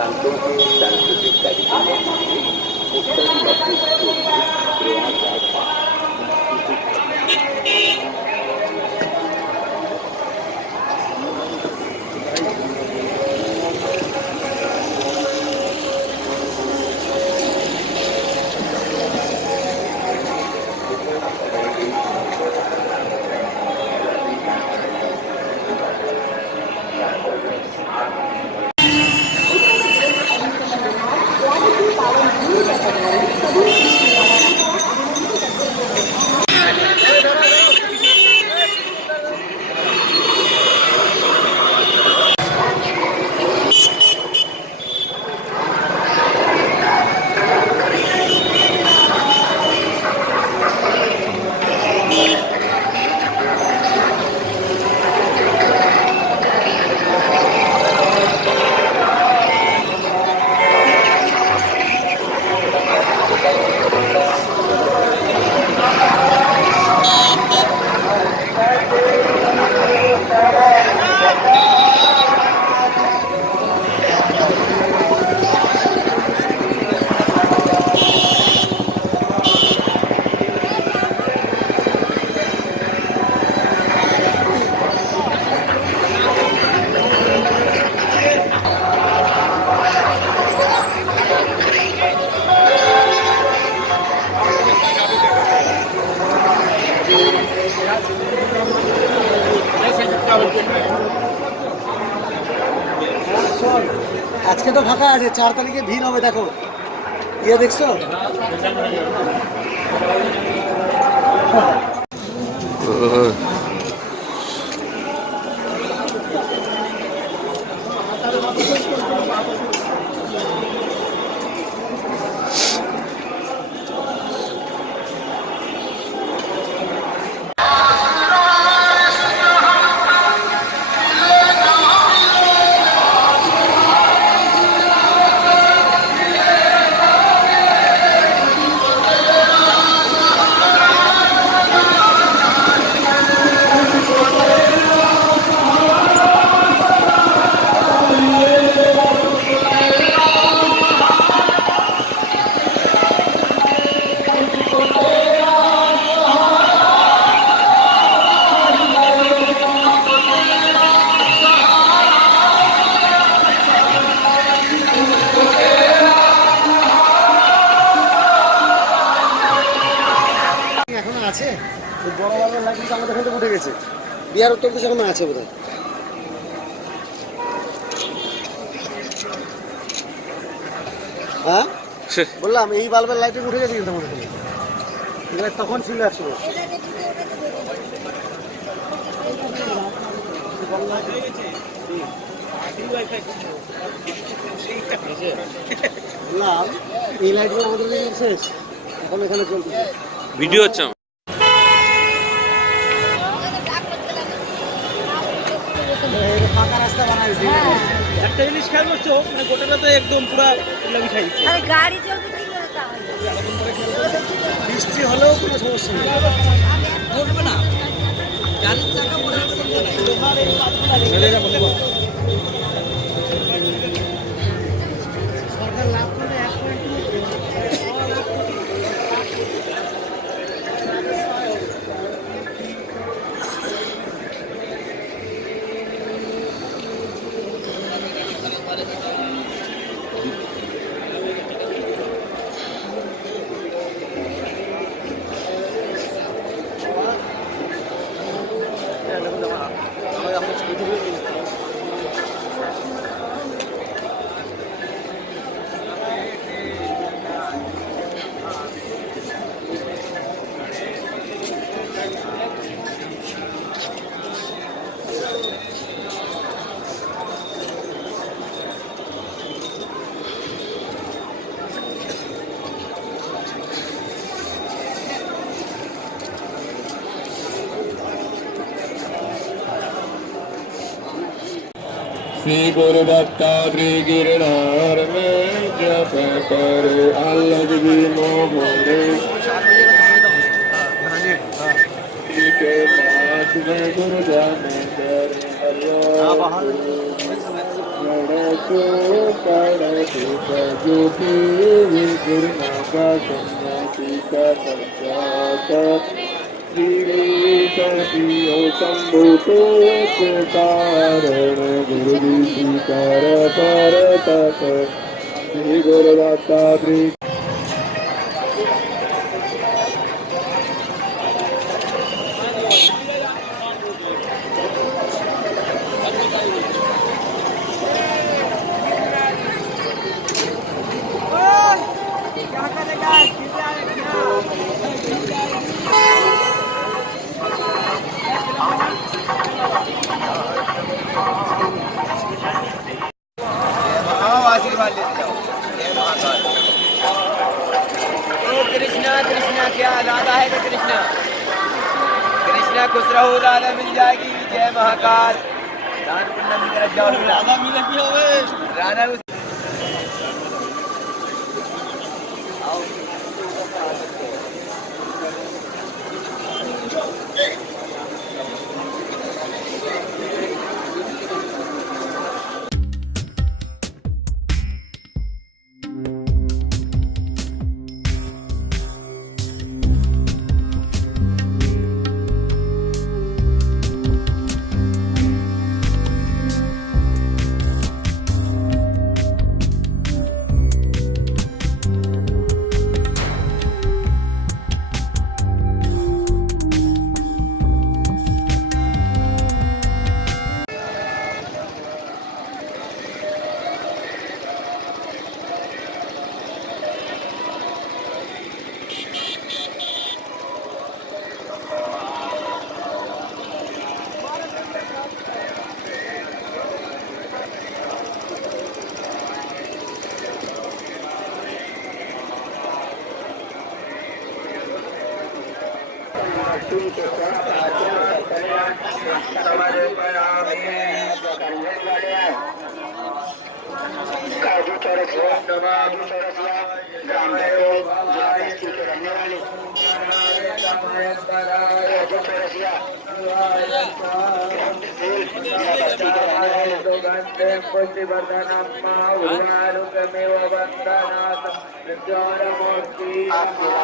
प्रांतों के सांस्कृतिक कार्यक्रमों में उत्तर मध्य पूर्व प्रयागराज आज के तो फाँका आज 4 तारीखे भीड़ हो देखो ये देखो আছে বড় বড় লাইট আমাদের এখানে উঠে গেছে বিহার উত্তর দিকে এখনো আছে বোধহয় হ্যাঁ বললাম এই বাল্বের লাইটে উঠে গেছে কিন্তু আমাদের এখানে তখন ছিল আসলে বললাম এই লাইটগুলো আমাদের শেষ এখন এখানে চলতেছে ভিডিও হচ্ছে ফাঁকা রাস্তা বানাইছে একটা জিনিস খেয়াল করছো মানে গোটাটা তো একদম পুরো বিছাই আরে গাড়ি চলবে কি করে তাহলে বৃষ্টি হলেও কোনো সমস্যা নেই উঠবে না গাড়ির চাকা সরকার লাভ করলে श्री गुरु भक्ताद्रि गिरनार में जप कर अलग भी मोहरे के नाथ में गुरु जाने कर को पढ़ते सजोगे विघ्न का सन्यासी का पश्चात श्रीवेशो शंभुतो कारण गुरु स्वीकार परतक श्री गुरुदत्तात्रेय। आशीर्वाद लेते जाओ। जय महाकाल। ओ कृष्णा कृष्णा क्या राधा है तो कृष्णा कृष्णा खुश रहो राधा मिल जाएगी। जय महाकाल। दान पुण्य की तरफ जाओ। राधा मिलेगी होवे राधा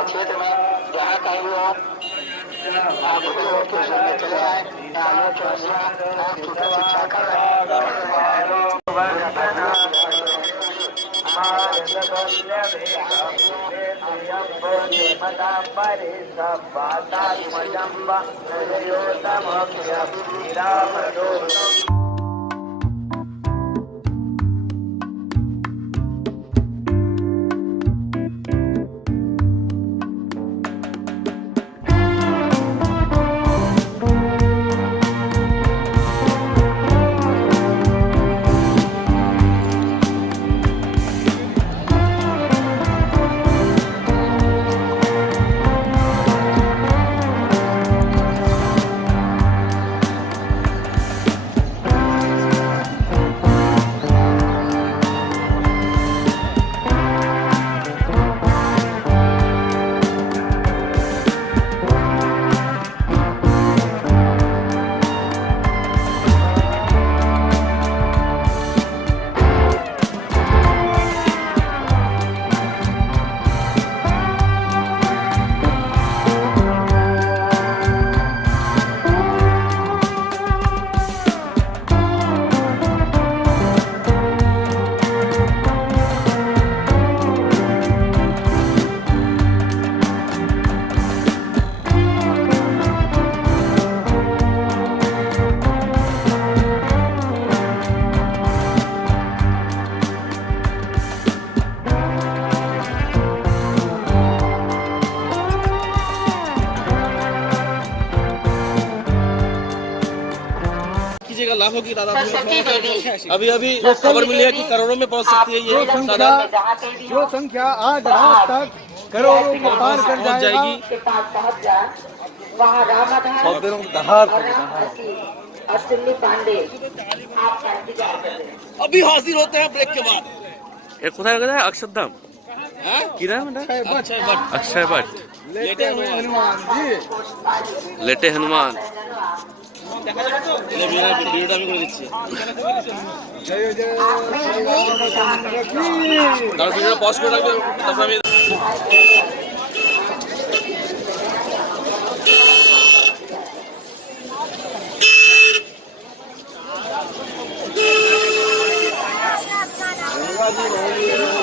क्षेत्र में जहाँ कहीं भी हो आप रोड के में चले आए। छोटा शिक्षा कर रहे हैं। लाखों की तादाद में अभी अभी खबर मिली है कि करोड़ों में पहुंच सकती है ये तादाद। जो संख्या आज रात तक करोड़ों को पार कर पहुंच जाएगी। अभी हाजिर होते हैं ब्रेक के बाद। एक कोথায় গেছে अक्षरधाम কি নাম এটা? अक्षय भट्ट लेटे हनुमान। ভিডিওটা আমি করে দিচ্ছি। জয় জয় রামচন্দ্র কি তারপর ভিডিওটা পজ করে রাখবে, তারপর আমি गंगा जी